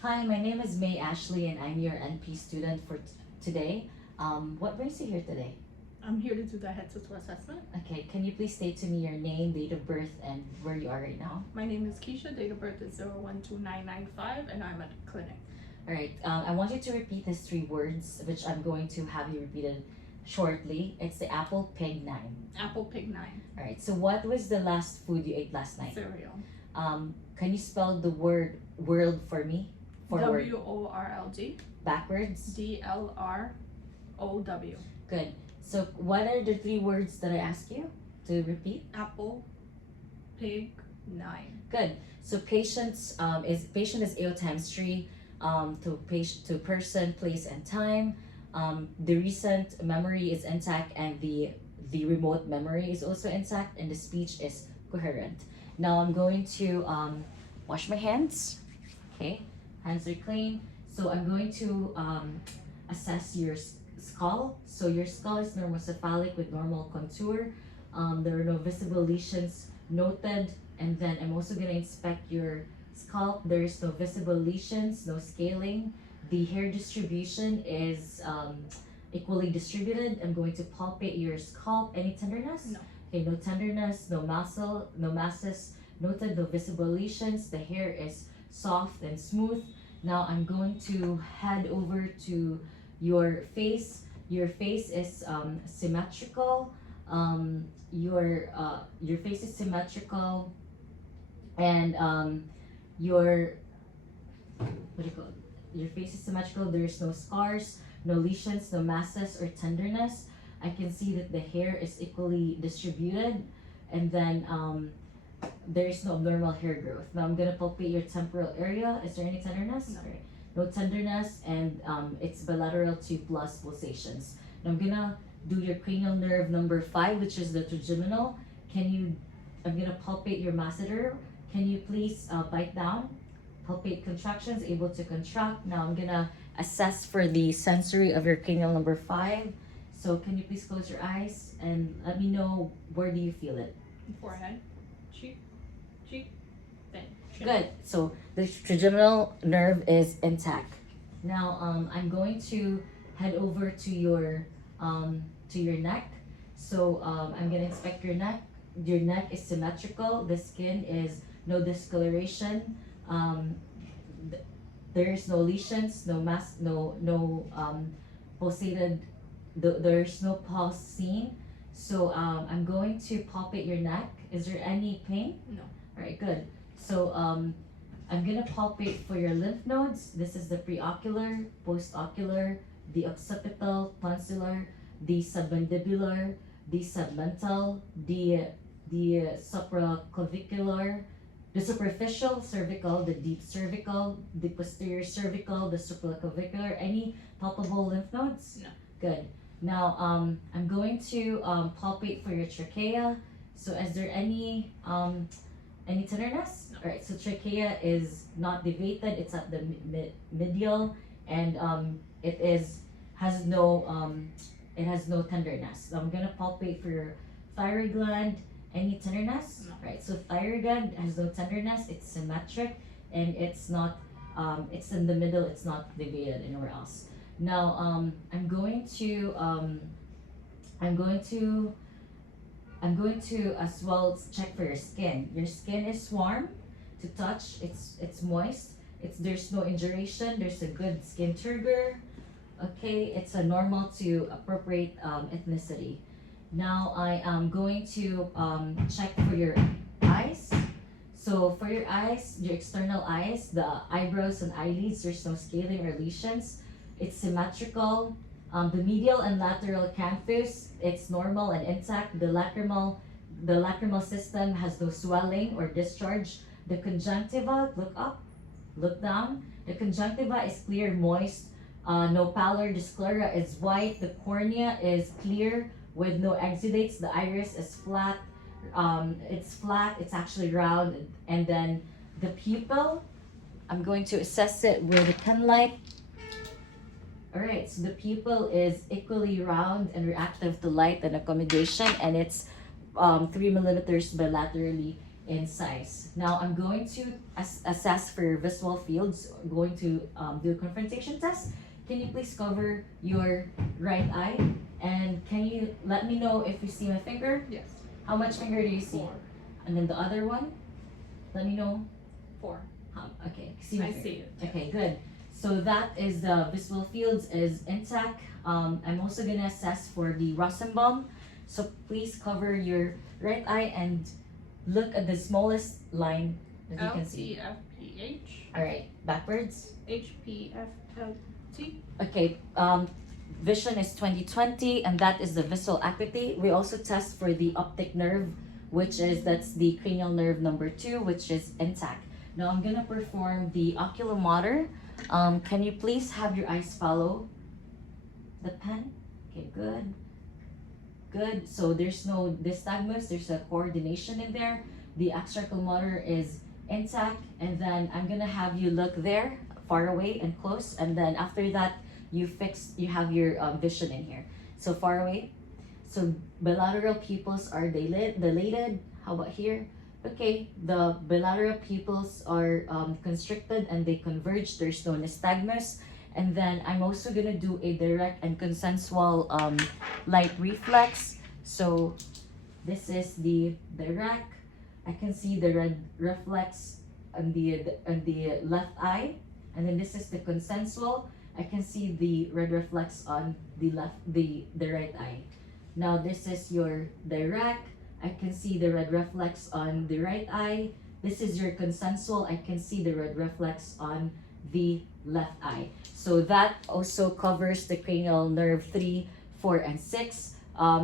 Hi, my name is May Ashley and I'm your NP student for today. What brings you here today? I'm here to do the head to toe assessment. Okay, can you please state to me your name, date of birth, and where you are right now? My name is Keisha, date of birth is 012995, and I'm at the clinic. Alright, I want you to repeat these three words, which I'm going to have you repeated shortly. It's the apple pig 9. Apple Pig 9. Alright, so what was the last food you ate last night? Cereal. Can you spell the word world for me? Forward. WORLD. Backwards? DLROW. Good. So what are the three words that I asked you to repeat? Apple Pig 9. Good. So patient is AO times 3 to person, place, and time. The recent memory is intact and the remote memory is also intact and the speech is coherent. Now I'm going to wash my hands. Okay, hands are clean. So I'm going to assess your skull. So your skull is normocephalic with normal contour. There are no visible lesions noted. And then I'm also going to inspect your scalp. There is no visible lesions, no scaling. The hair distribution is equally distributed. I'm going to palpate your scalp. Any tenderness? No. Okay, no tenderness, no muscle, no masses noted, no visible lesions. The hair is soft and smooth. Now I'm going to head over to your face. Your face is symmetrical. Your face is symmetrical, and your what do you call it? Your face is symmetrical. There's no scars, no lesions, no masses or tenderness. I can see that the hair is equally distributed, and then there is no abnormal hair growth. Now I'm gonna palpate your temporal area. Is there any tenderness? No. Alright. No tenderness, and it's bilateral 2 plus pulsations. Now I'm gonna do your cranial nerve number 5, which is the trigeminal. I'm gonna palpate your masseter. Can you please bite down? Palpate contractions, able to contract. Now I'm gonna assess for the sensory of your cranial number 5. So can you please close your eyes and let me know where do you feel it? Forehead, cheek, then chin. Good. So the trigeminal nerve is intact. Now I'm going to head over to your neck. So I'm gonna inspect your neck. Your neck is symmetrical. The skin is no discoloration. There is no lesions, no pulsated. There's no pulse seen. So I'm going to palpate your neck. Is there any pain? No. All right, good. So I'm gonna palpate for your lymph nodes. This is the preocular, postocular, the occipital, tonsillar, the submandibular, the submental, the supraclavicular, the superficial cervical, the deep cervical, the posterior cervical, the supraclavicular. Any palpable lymph nodes? No. Good. Now I'm going to palpate for your trachea. So is there any tenderness? No. All right. So trachea is not deviated. It's at the medial, and it has no tenderness. So I'm gonna palpate for your thyroid gland. Any tenderness? No. Right. So thyroid gland has no tenderness. It's symmetric, and it's not. It's in the middle. It's not deviated anywhere else. Now I'm going to as well check for your skin. Your skin is warm to touch. It's moist. There's no induration. There's a good skin turgor. Okay, it's a normal to appropriate ethnicity. Now I am going to check for your eyes. So for your eyes, your external eyes, the eyebrows and eyelids, there's no scaling or lesions. It's symmetrical. The medial and lateral canthus, it's normal and intact. The lacrimal system has no swelling or discharge. The conjunctiva, look up, look down. The conjunctiva is clear, moist. No pallor. The sclera is white. The cornea is clear with no exudates. The iris is flat. It's flat. It's actually round. And then the pupil, I'm going to assess it with a pen light. Alright, so the pupil is equally round and reactive to light and accommodation, and it's 3 millimeters bilaterally in size. Now I'm going to assess for your visual fields. I'm going to do a confrontation test. Can you please cover your right eye? And can you let me know if you see my finger? Yes. How much finger do you see? 4. And then the other one? Let me know. 4. Okay, see my I finger. see it. Okay, good. So that is the visual fields is intact. I'm also gonna assess for the Rosenbaum. So please cover your right eye and look at the smallest line that you L can see. T F P H All right, backwards. H P F L T. Okay, vision is 20/20, and that is the visual acuity. We also test for the optic nerve, that's the cranial nerve number 2, which is intact. Now I'm gonna perform the oculomotor. Can you please have your eyes follow the pen? Okay, good. Good. So there's no nystagmus, there's a coordination in there. The extraoculomotor is intact, and then I'm gonna have you look there, far away and close, and then after that, you have your vision in here. So far away. So bilateral pupils are dilated. How about here? Okay, the bilateral pupils are constricted and they converge. There's no nystagmus. And then I'm also gonna do a direct and consensual light reflex. So this is the direct. I can see the red reflex on the left eye, and then this is the consensual. I can see the red reflex on the right eye. Now this is your direct. I can see the red reflex on the right eye. This is your consensual. I can see the red reflex on the left eye. So that also covers the cranial nerve 3, 4, and 6,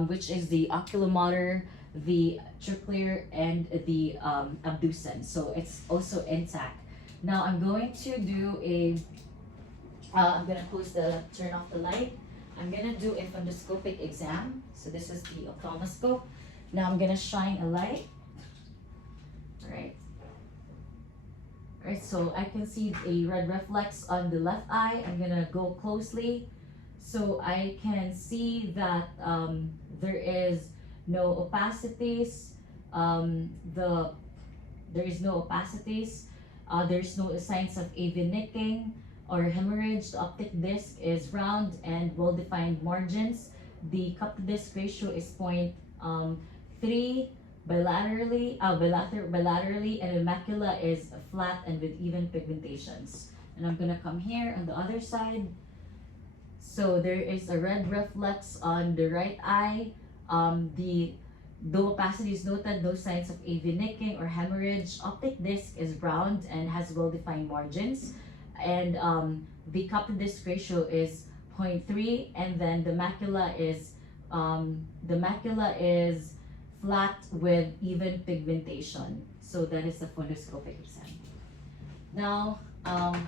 which is the oculomotor, the trochlear, and the abducens. So it's also intact. Now I'm going to do I'm gonna turn off the light. I'm gonna do a fundoscopic exam. So this is the ophthalmoscope. Now I'm gonna shine a light. Alright. Alright, so I can see a red reflex on the left eye. I'm gonna go closely. So I can see that there is no opacities. There is no opacities. There's no signs of AV nicking or hemorrhage. The optic disc is round and well-defined margins. The cup to disc ratio is 0.3 bilaterally, and the macula is flat and with even pigmentations. And I'm gonna come here on the other side. So there is a red reflex on the right eye. The opacity is noted, no signs of AV nicking or hemorrhage. Optic disc is round and has well-defined margins. And the cup to disc ratio is 0.3, and then the macula is flat with even pigmentation. So that is the fundoscopic exam. Now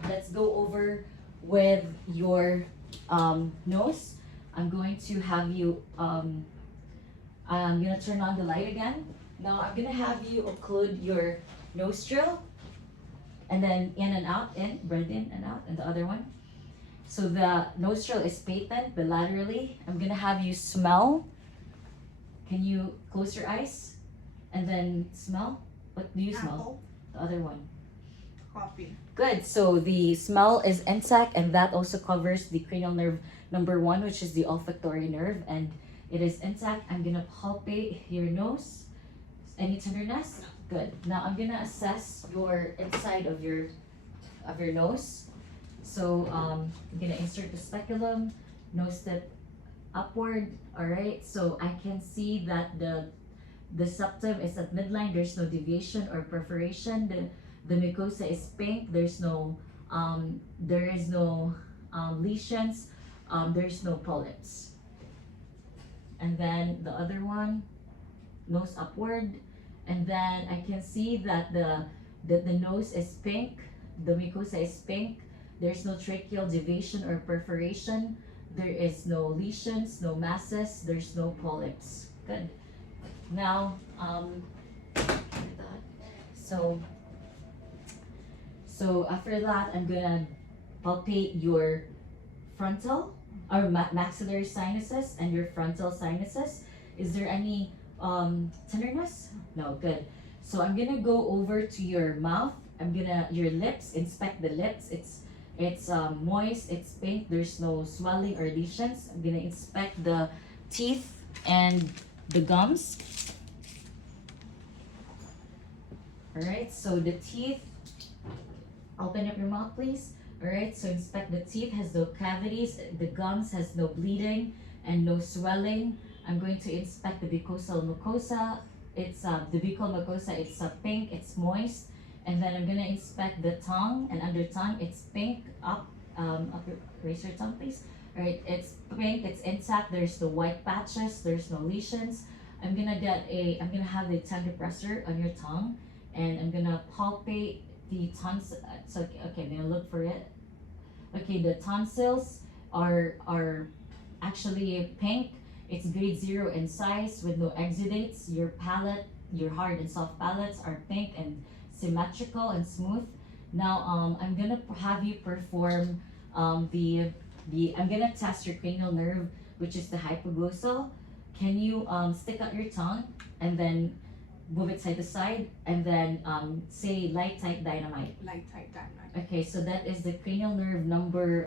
let's go over with your nose. I'm going to have you I'm gonna turn on the light again. Now I'm gonna have you occlude your nostril, and then in and out, breathe in and out, and the other one. So the nostril is patent bilaterally. I'm gonna have you smell. Can you close your eyes and then smell? What do you smell? Apple. The other one. Coffee. Good. So the smell is intact, and that also covers the cranial nerve number 1, which is the olfactory nerve, and it is intact. I'm gonna palpate your nose. Any tenderness? No. Good. Now I'm gonna assess your inside of your nose. So I'm gonna insert the speculum, nose step upward. All right. So I can see that the septum is at midline. There's no deviation or perforation. The mucosa is pink. There's no lesions. There's no polyps. And then the other one, nose upward, and then I can see that the nose is pink, the mucosa is pink. There's no tracheal deviation or perforation. There is no lesions, no masses. There's no polyps. Good. Now, so after that, I'm gonna palpate your frontal or maxillary sinuses and your frontal sinuses. Is there any tenderness? No, good. So I'm gonna go over to your mouth. Your lips, inspect the lips. It's moist, it's pink, there's no swelling or lesions. I'm gonna inspect the teeth and the gums. Alright, so the teeth, open up your mouth please. Alright, so inspect the teeth, has no cavities, the gums has no bleeding and no swelling. I'm going to inspect the buccal mucosa. It's the buccal mucosa, it's pink, it's moist. And then I'm gonna inspect the tongue and under tongue, it's pink, up your, raise your tongue please. Alright, it's pink, it's intact, there's no white patches, there's no lesions. I'm gonna have the tongue depressor on your tongue and I'm gonna palpate the tonsils. So, okay, I'm gonna look for it. Okay, the tonsils are actually pink. It's grade 0 in size with no exudates. Your palate, your hard and soft palates are pink and symmetrical and smooth. Now, I'm gonna have you perform I'm gonna test your cranial nerve, which is the hypoglossal. Can you stick out your tongue and then move it side to side and then say light, tight, dynamite. Light, tight, dynamite. Okay, so that is the cranial nerve number,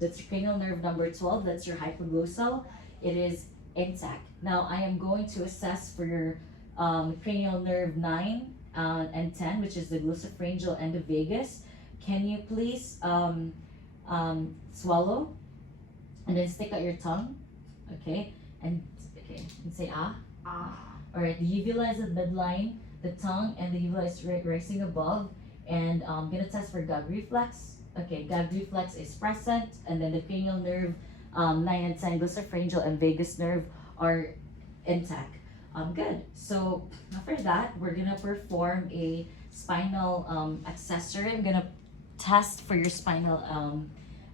that's cranial nerve number 12, that's your hypoglossal. It is intact. Now I am going to assess for your cranial nerve 9 and 10, which is the glossopharyngeal and the vagus. Can you please swallow and then stick out your tongue, okay, and say ah. All right, the uvula is at midline, the tongue and the uvula is rising above, and I'm gonna test for gag reflex. Okay, gag reflex is present, and then the cranial nerve 9 and 10, glossopharyngeal and vagus nerve are intact. Good. So after that, we're gonna perform a spinal accessory. I'm gonna test for your spinal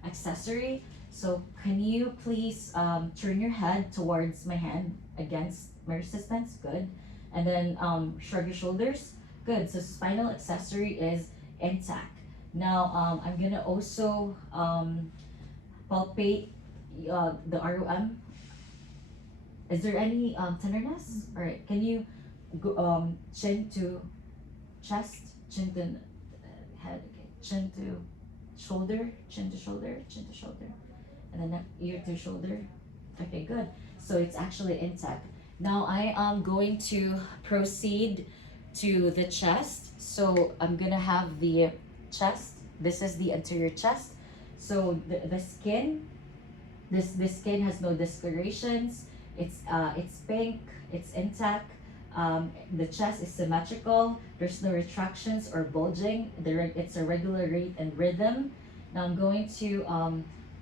accessory. So can you please turn your head towards my hand against my resistance? Good. And then shrug your shoulders. Good. So spinal accessory is intact. Now I'm gonna also palpate the ROM. Is there any tenderness? All right. Can you go chin to chest, chin to head, okay. Chin to shoulder, chin to shoulder, chin to shoulder, and then ear to shoulder. Okay, good. So it's actually intact. Now I am going to proceed to the chest. So I'm gonna have the chest. This is the anterior chest. So the skin, this skin has no discolorations. It's pink. It's intact. The chest is symmetrical. There's no retractions or bulging. It's a regular rate and rhythm. Now I'm going to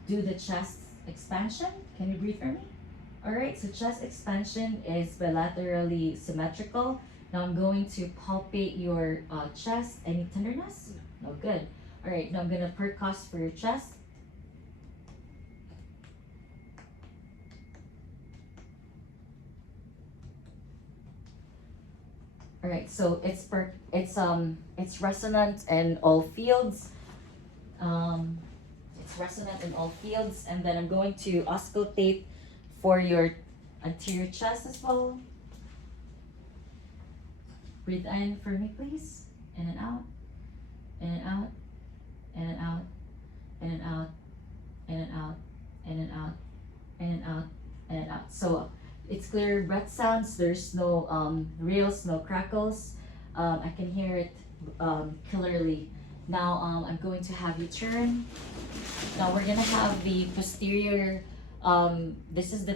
do the chest expansion. Can you breathe for me? All right, so chest expansion is bilaterally symmetrical. Now I'm going to palpate your chest. Any tenderness? No, good. All right, now I'm gonna percuss for your chest. All right, so it's resonant in all fields. It's resonant in all fields, and then I'm going to auscultate for your anterior chest as well. Breathe in for me, please. In and out, in and out, in and out, in and out, in and out, in and out, in and out, in and out. So it's clear breath sounds. There's no reels, no crackles. I can hear it clearly. Now I'm going to have you turn. Now we're gonna have the posterior. This is the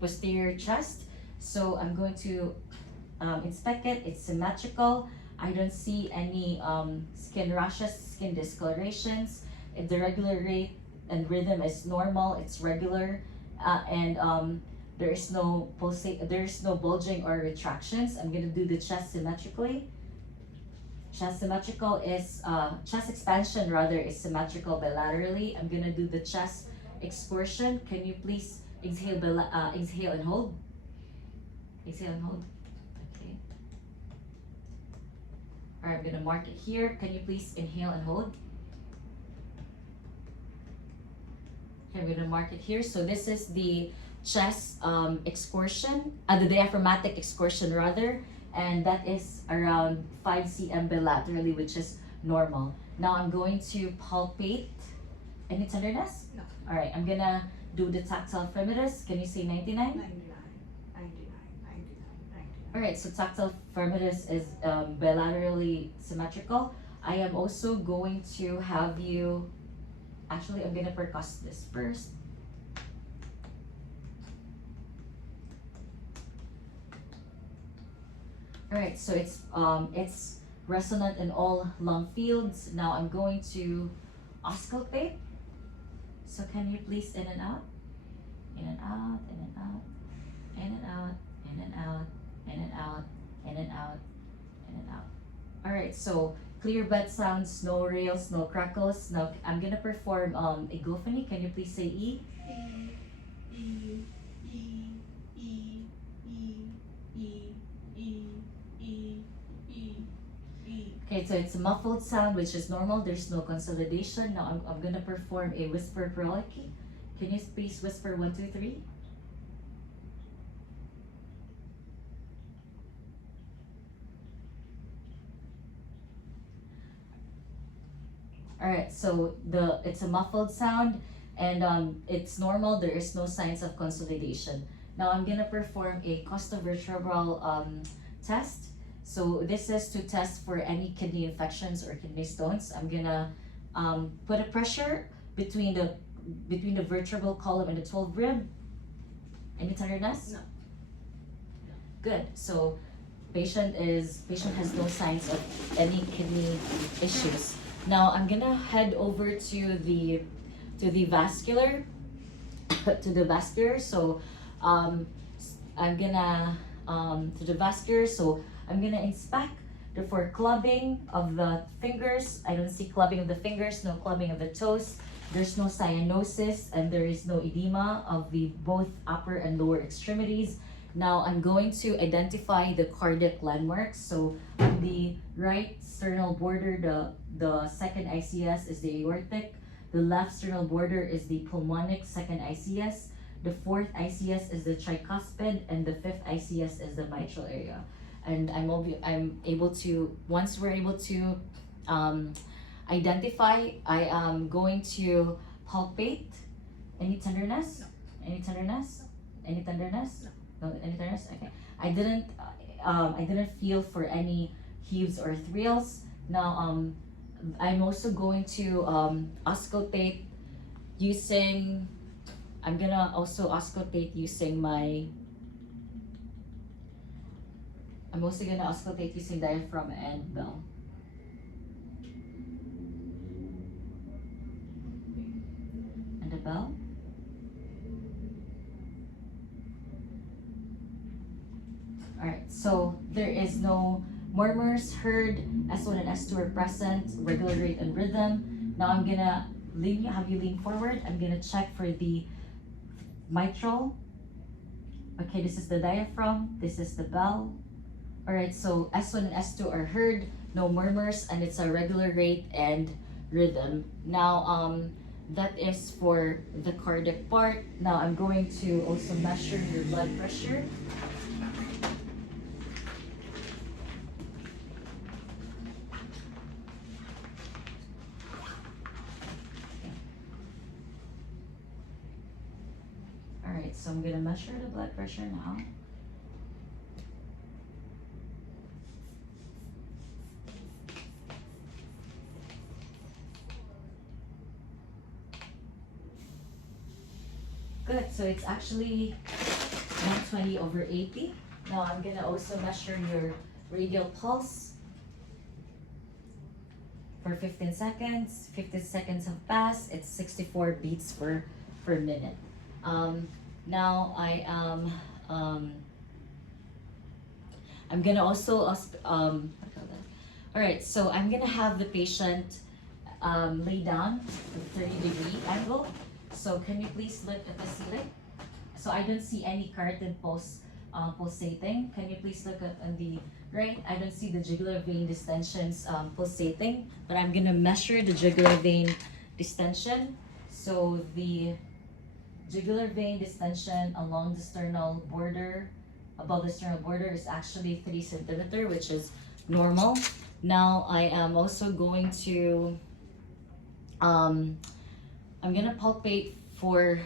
posterior chest. So I'm going to inspect it. It's symmetrical. I don't see any skin rashes, skin discolorations. If the regular rate and rhythm is normal, it's regular, and there is no bulging or retractions. I'm gonna do the chest symmetrically. Chest expansion rather is symmetrical bilaterally. I'm gonna do the chest excursion. Can you please exhale and hold? Exhale and hold. Okay. All right, I'm gonna mark it here. Can you please inhale and hold? Okay, I'm gonna mark it here. So this is the chest excursion, the diaphragmatic excursion rather, and that is around 5 cm bilaterally, which is normal. Now I'm going to palpate. Any tenderness? No. All right, I'm gonna do the tactile firmness. Can you say 99? 99, 99, 99. All right, so tactile firmness is bilaterally symmetrical. I am also going to have you, actually I'm gonna percuss this first. All right, so it's resonant in all lung fields. Now I'm going to auscultate. So can you please in and out, in and out, in and out, in and out, in and out, in and out, in and out, in and out. All right, so clear bed sounds, no rails, no crackles. Now I'm gonna perform egophony. Can you please say E? Okay, so it's a muffled sound, which is normal. There's no consolidation. Now I'm gonna perform a whisper parolici. Can you please whisper 1, 2, 3? All right, so it's a muffled sound, and it's normal. There is no signs of consolidation. Now I'm gonna perform a costovertebral test. So this is to test for any kidney infections or kidney stones. I'm gonna put a pressure between the vertebral column and the 12th rib. Any tenderness? No. Good. So patient has no signs of any kidney issues. Now I'm gonna head over to the vascular to the vascular. So I'm gonna to the vascular. So I'm gonna inspect for clubbing of the fingers. I don't see clubbing of the fingers, no clubbing of the toes. There's no cyanosis, and there is no edema of the both upper and lower extremities. Now I'm going to identify the cardiac landmarks. So on the right sternal border, the second ICS is the aortic. The left sternal border is the pulmonic second ICS. The fourth ICS is the tricuspid, and the fifth ICS is the mitral area. And I'm able to, once we're able to identify, I am going to palpate. Any tenderness? No. Any tenderness? No. Any tenderness? No. No, any tenderness? Okay. I didn't feel for any heaves or thrills. Now I'm also going to auscultate using. I'm gonna also auscultate using my. I'm also gonna auscultate using diaphragm and bell. And the bell. Alright, so there is no murmurs heard. S1 and S2 are present, regular rate and rhythm. Now I'm gonna have you lean forward. I'm gonna check for the mitral. Okay, this is the diaphragm, this is the bell. Alright, so S1 and S2 are heard, no murmurs, and it's a regular rate and rhythm. Now, that is for the cardiac part. Now I'm going to also measure your blood pressure. Alright, so I'm gonna measure the blood pressure now. Good, so it's actually 120/80. Now I'm gonna also measure your radial pulse for 15 seconds. 15 seconds have passed. It's 64 beats per minute. Now I'm gonna also all right, so I'm gonna have the patient lay down at 30-degree angle. So can you please look at the ceiling? So I don't see any carotid pulsating. Can you please look at on the right? I don't see the jugular vein distensions pulsating, but I'm gonna measure the jugular vein distension. So the jugular vein distension along the sternal border above the sternal border is actually 3 centimeter, which is normal. Now I am also going to I'm gonna palpate for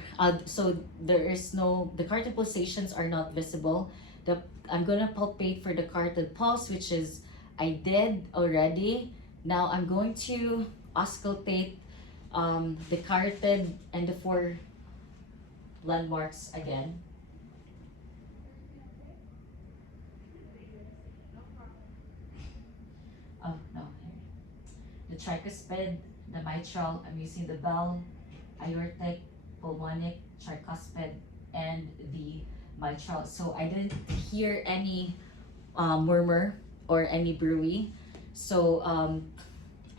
so there is no, the carotid pulsations are not visible. I'm gonna palpate for the carotid pulse, which is I did already. Now I'm going to auscultate the carotid and the 4 landmarks again. Oh no, the tricuspid, the mitral, I'm using the bell, aortic, pulmonic, tricuspid, and the mitral. So I didn't hear any murmur or any bruit. So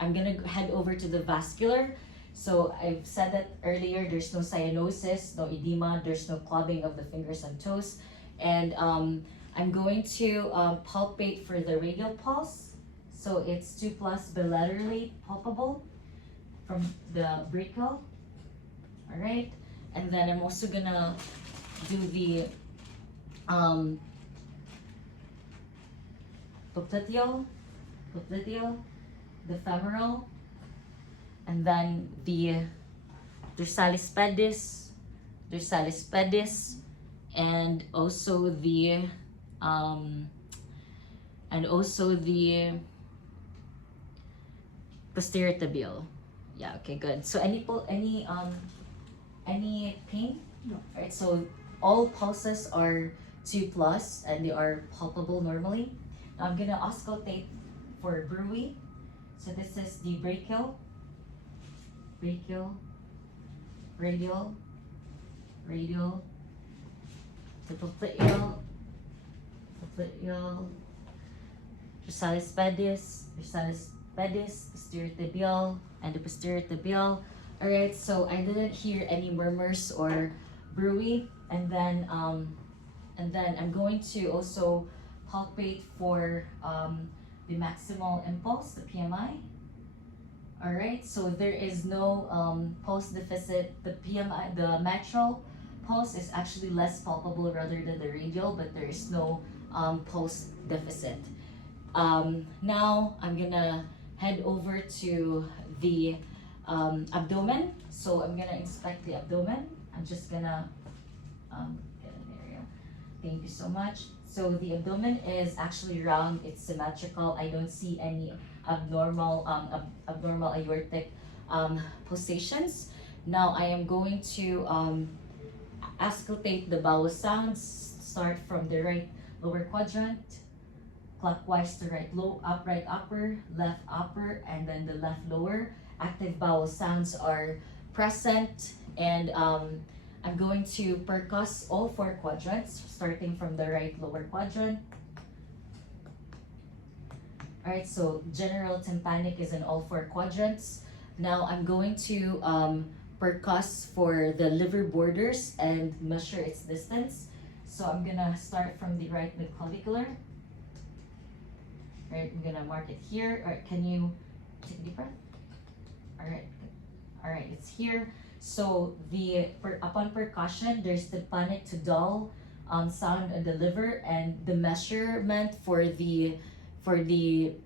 I'm gonna head over to the vascular. So I've said that earlier, there's no cyanosis, no edema, there's no clubbing of the fingers and toes. And I'm going to palpate for the radial pulse. So it's 2+ bilaterally palpable from the brachial. All right, and then I'm also gonna do the popliteal, the femoral, and then the dorsalis pedis, and also the posterior tibial. Yeah, okay, good. So any pain? No. Alright, so all pulses are 2+, and they are palpable normally. Now I'm gonna auscultate for bruit. So this is the brachial, radial, the popliteal, dorsalis pedis, posterior tibial, and the posterior tibial. Alright, so I didn't hear any murmurs or bruit, and then I'm going to also palpate for the maximal impulse, the PMI. Alright, so there is no pulse deficit. The PMI, the mitral pulse is actually less palpable rather than the radial, but there is no pulse deficit. Now I'm gonna head over to the abdomen. So I'm gonna inspect the abdomen. I'm just gonna get an area. Thank you so much. So the abdomen is actually round, it's symmetrical. I don't see any abnormal aortic pulsations. Now I am going to auscultate the bowel sounds. Start from the right lower quadrant, clockwise to right upper, left upper, and then the left lower. Active bowel sounds are present, and I'm going to percuss all 4 quadrants, starting from the right lower quadrant. Alright, so general tympanic is in all 4 quadrants. Now I'm going to percuss for the liver borders and measure its distance. So I'm gonna start from the right midclavicular. Alright, I'm gonna mark it here. Alright, can you take a deep breath? Alright, it's here. So upon percussion, there's the tympanic to dull sound in the liver, and the measurement for the between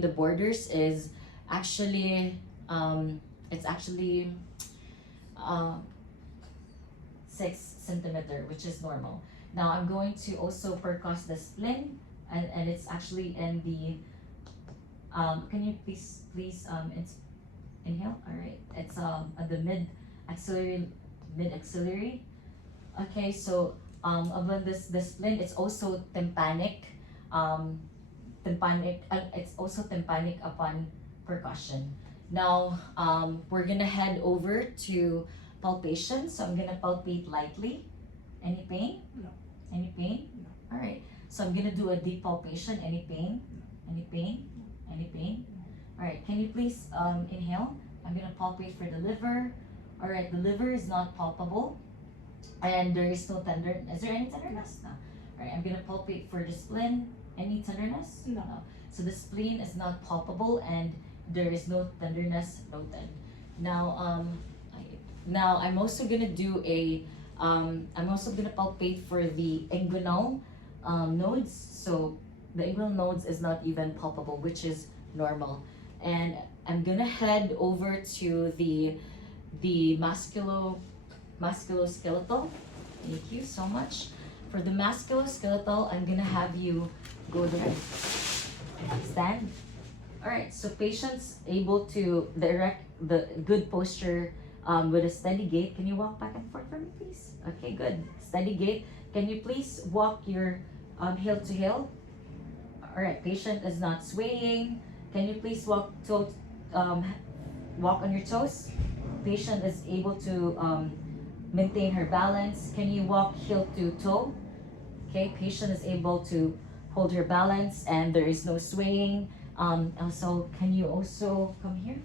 the borders is actually it's actually 6 centimeter, which is normal. Now I'm going to also percuss the spleen, and it's actually in the can you please inhale? All right, it's at the mid axillary. Okay, so above the spleen, it's also tympanic. It's also tympanic upon percussion. Now we're gonna head over to palpation. So I'm gonna palpate lightly. Any pain? No. Any pain? No. All right. So I'm gonna do a deep palpation. Any pain? Any pain? Any pain? All right. Can you please inhale? I'm gonna palpate for the liver. All right. The liver is not palpable, and there is no tender. Is there any tenderness? No. All right. I'm gonna palpate for the spleen. Any tenderness? No. So the spleen is not palpable, and there is no tenderness noted. Now I'm also gonna do a I'm also gonna palpate for the inguinal nodes. So the inguinal nodes is not even palpable, which is normal. And I'm gonna head over to the musculoskeletal. Thank you so much. For the musculoskeletal, I'm gonna have you go there. Stand. Alright, so patients able to direct the good posture with a steady gait. Can you walk back and forth for me, please? Okay, good. Steady gait. Can you please walk your heel to heel? Alright, patient is not swaying. Can you please walk walk on your toes? Patient is able to maintain her balance. Can you walk heel to toe? Okay, patient is able to hold her balance and there is no swaying. Also, can you also come here?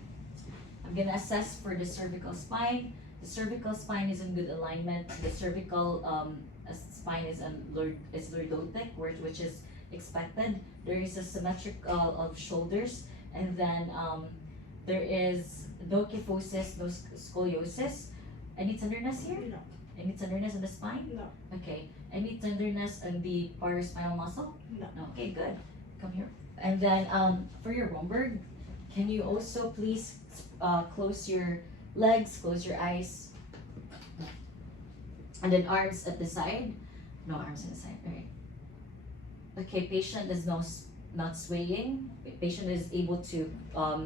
I'm gonna assess for the cervical spine. The cervical spine is in good alignment. The cervical spine is lordotic, which is expected. There is a symmetric of shoulders, and then there is no kyphosis, no scoliosis. Any tenderness here? No. Any tenderness in the spine? No. Okay. Any tenderness in the paraspinal muscle? No. No. Okay, good. Come here. And then for your Romberg, can you also please close your legs, close your eyes, and then arms at the side. No arms at the side. All right. Okay, patient is not swaying. Patient is able to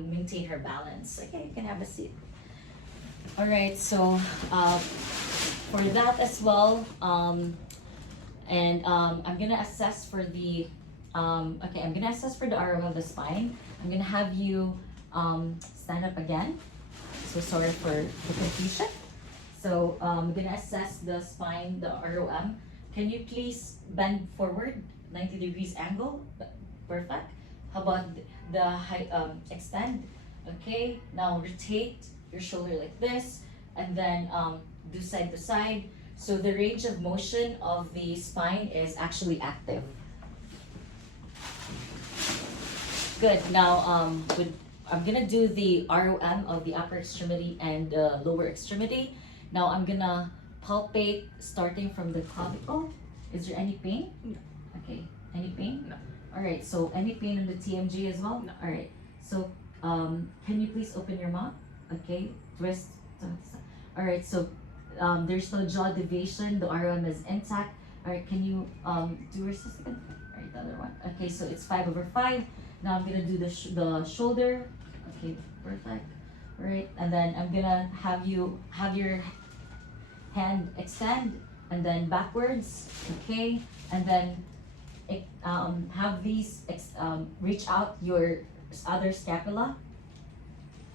maintain her balance. Okay, you can have a seat. All right. So for that as well, and I'm gonna assess for the okay, I'm gonna assess for the ROM of the spine. I'm gonna have you stand up again. So sorry for the confusion. So I'm gonna assess the spine, the ROM. Can you please bend forward 90 degrees angle? Perfect. How about the height, extend? Okay, now rotate your shoulder like this and then do side to side. So the range of motion of the spine is actually active. Good. Now I'm gonna do the ROM of the upper extremity and lower extremity. Now I'm gonna palpate starting from the clavicle. Is there any pain? No. Okay. Any pain? No. All right. So any pain in the TMG as well? No. All right. So can you please open your mouth? Okay. Twist. All right. So there's no jaw deviation. The ROM is intact. All right. Can you do resist again? All right. The other one. Okay. So it's 5/5. Now I'm gonna do the shoulder. Okay. Perfect. All right. And then I'm gonna have you have your hand extend and then backwards. Okay. And then have these reach out your other scapula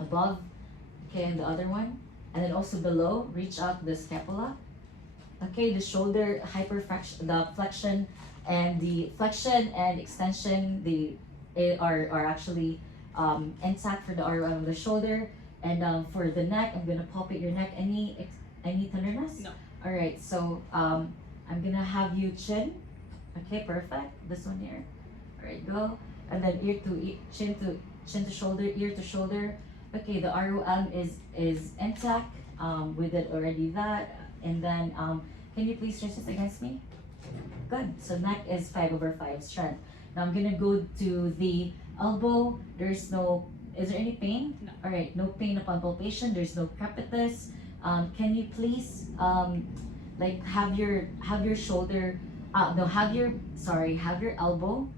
above. Okay. And the other one. And then also below, reach out the scapula. Okay, the shoulder hyperflexion, the flexion and the flexion and extension, are actually intact for the ROM of the shoulder. And for the neck, I'm gonna palpate your neck. Any tenderness? No. All right, so I'm gonna have you chin. Okay, perfect. This one here. All right, go. And then chin to shoulder, ear to shoulder. Okay, the ROM is intact. We did already that. And then can you please stretch this against me? Good. So neck is 5/5 strength. Now I'm gonna go to the elbow. Is there any pain? No. All right, no pain upon palpation. There's no crepitus. Can you please like have your shoulder? Have your elbow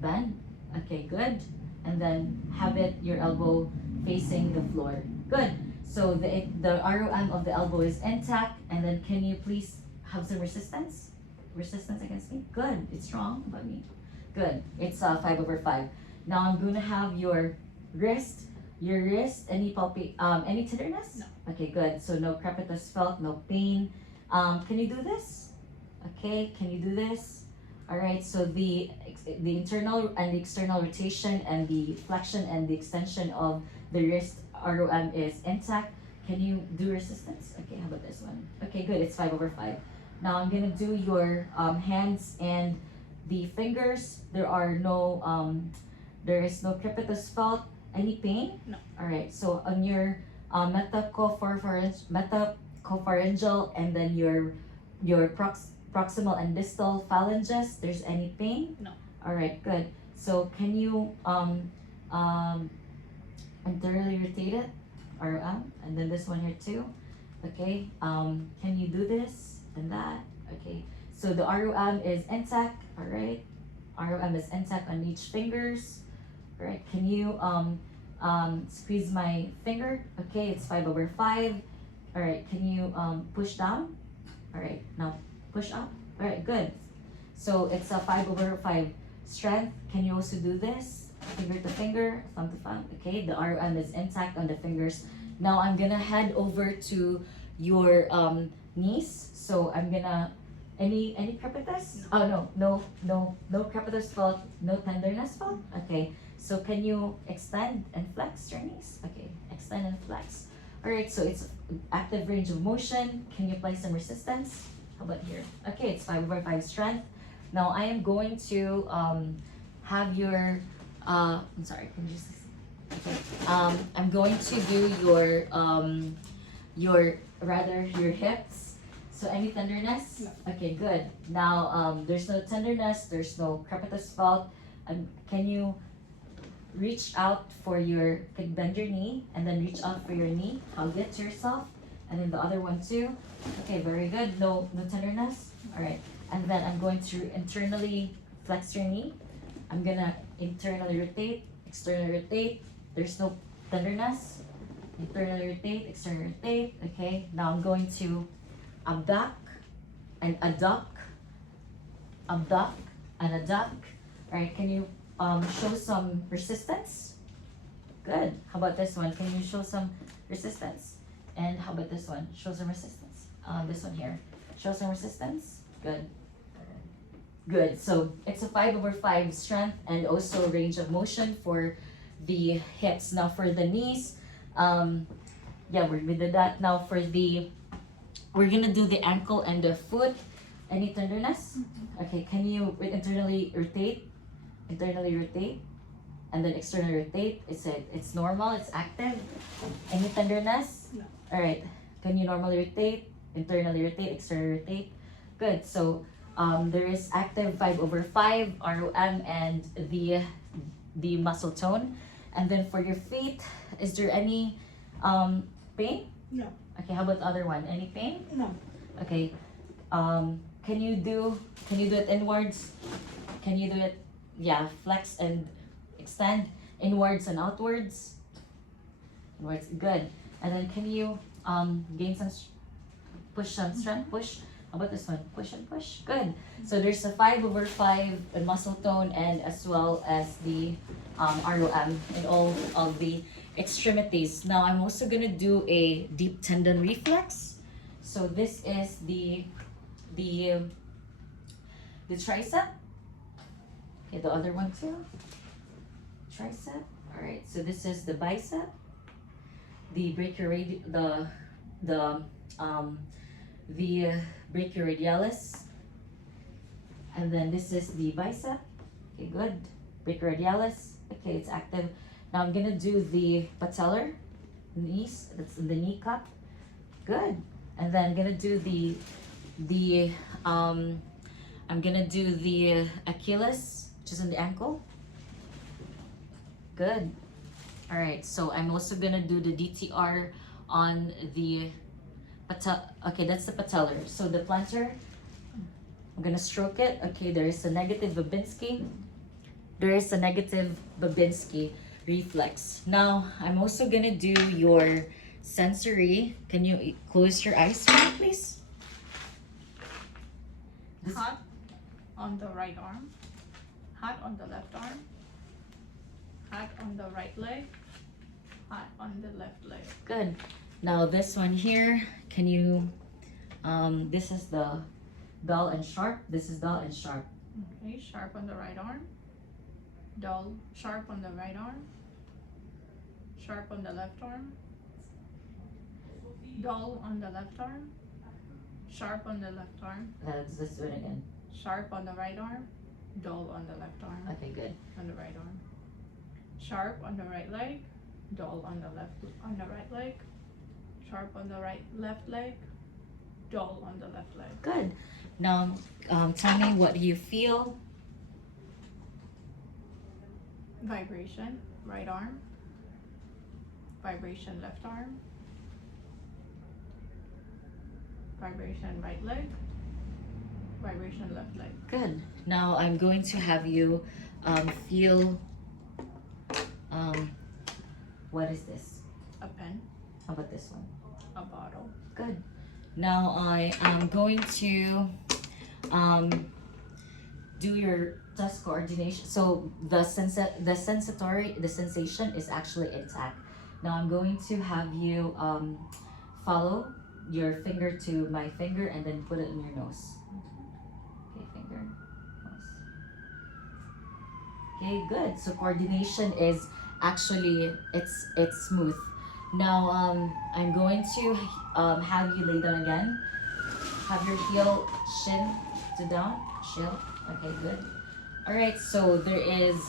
bend. Okay, good. And then have your elbow facing the floor. Good. So the ROM of the elbow is intact. And then can you please have some resistance? Resistance against me? Good. It's strong about me. Good. It's 5/5. Now I'm gonna have your wrist. Your wrist. Any tenderness? No. Okay, good. So no crepitus felt, no pain. Can you do this? Okay. Can you do this? All right. So the internal and the external rotation and the flexion and the extension of the wrist ROM is intact. Can you do resistance? Okay, how about this one? Okay, good. It's 5/5. Now I'm gonna do your hands and the fingers. There is no crepitus felt. Any pain? No. All right. So on your metapropharyngeal and then your your proximal and distal phalanges, there's any pain? No. All right, good. So can you um, internally rotate it? Or and then this one here too. Okay, can you do this and that? Okay, so the ROM is intact, all right? ROM is intact on each fingers. All right, can you squeeze my finger? Okay, it's 5/5. All right, can you push down? All right, now push up. All right, good. So it's a 5/5 strength. Can you also do this? Finger to finger, thumb to thumb. Okay, the ROM is intact on the fingers. Now I'm gonna head over to your knees. So I'm gonna any crepitus? Oh no crepitus felt, no tenderness felt. Okay, so can you extend and flex your knees? Okay, extend and flex. All right, so it's active range of motion. Can you apply some resistance? How about here? Okay, it's 5/5 strength. Now I am going to have your I'm sorry, can you just okay. I'm going to do your your hips. So any tenderness? No. Okay, good. Now there's no tenderness, there's no crepitus felt. Can you reach out for your, can bend your knee and then reach out for your knee, hug it to yourself, and then the other one too. Okay, very good. No tenderness. All right, and then I'm going to internally flex your knee. I'm gonna internally rotate, externally rotate. There's no tenderness. Internally rotate, externally rotate. Okay, now I'm going to abduct and adduct, abduct and adduct. All right, can you show some resistance? Good. How about this one? Can you show some resistance? And how about this one? Show some resistance. This one here. Show some resistance. Good. Good. So it's a 5/5 strength and also range of motion for the hips. Now for the knees, yeah, we did that. Now for the, we're gonna do the ankle and the foot. Any tenderness? Okay. Can you internally rotate? Internally rotate, and then externally rotate. It's normal. It's active. Any tenderness? No. All right. Can you normally rotate? Internally rotate, externally rotate. Good. So there is active 5/5 ROM and the muscle tone. And then for your feet, is there any pain? No. Okay. How about the other one? Any pain? No. Okay. Can you do it inwards? Can you do it? Yeah, flex and extend inwards and outwards. Inwards, good. And then can you gain some push some strength? Push. How about this one? Push and push. Good. So there's a 5/5 muscle tone and as well as the ROM in all of the extremities. Now I'm also gonna do a deep tendon reflex. So this is the tricep. Okay, the other one too. Tricep. All right. So this is the bicep. The brachioradialis, and then this is the bicep. Okay, good. Brachioradialis. Okay, it's active. Now I'm gonna do the patellar knees. That's the knee cup. Good. And then I'm gonna do the I'm gonna do the Achilles, which is in the ankle. Good. All right. So I'm also gonna do the DTR on the okay, that's the patellar. So the plantar, I'm gonna stroke it. Okay, there is a negative Babinski. There is a negative Babinski reflex. Now I'm also gonna do your sensory. Can you close your eyes for me, please? Hot on the right arm. Hot on the left arm. Hot on the right leg. Hot on the left leg. Good. Now this one here, can you, this is the dull and sharp. This is dull and sharp. Okay, sharp on the right arm. Dull, sharp on the right arm. Sharp on the left arm. Dull on the left arm. Sharp on the left arm. Let's do it again. Sharp on the right arm. Dull on the left arm. Okay, good. On the right arm. Sharp on the right leg. Dull on the right leg. Sharp on the left leg. dull on the left leg. Good. Now, tell me, what do you feel? Vibration, right arm. Vibration, left arm. Vibration, right leg. Vibration, left leg. Good. Now I'm going to have you feel. What is this? A pen, How about this one? a bottle. Good. Now I am going to do your touch coordination. So the sensation is actually intact. Now I'm going to have you follow your finger to my finger and then put it in your nose. Okay, finger, nose. Okay, good. So coordination is actually it's smooth. Now I'm going to have you lay down again. Have your heel shin to down. Shin. Okay, good. All right. So there is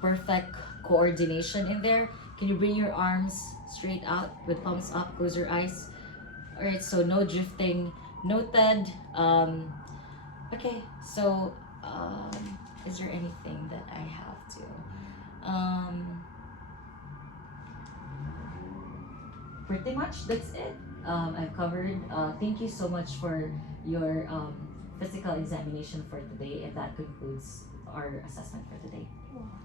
perfect coordination in there. Can you bring your arms straight out with palms up? Close your eyes. All right. So no drifting. Noted. Okay. So is there anything that I have to? Pretty much that's it. I've covered. Thank you so much for your physical examination for today, and that concludes our assessment for today.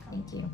Thank you.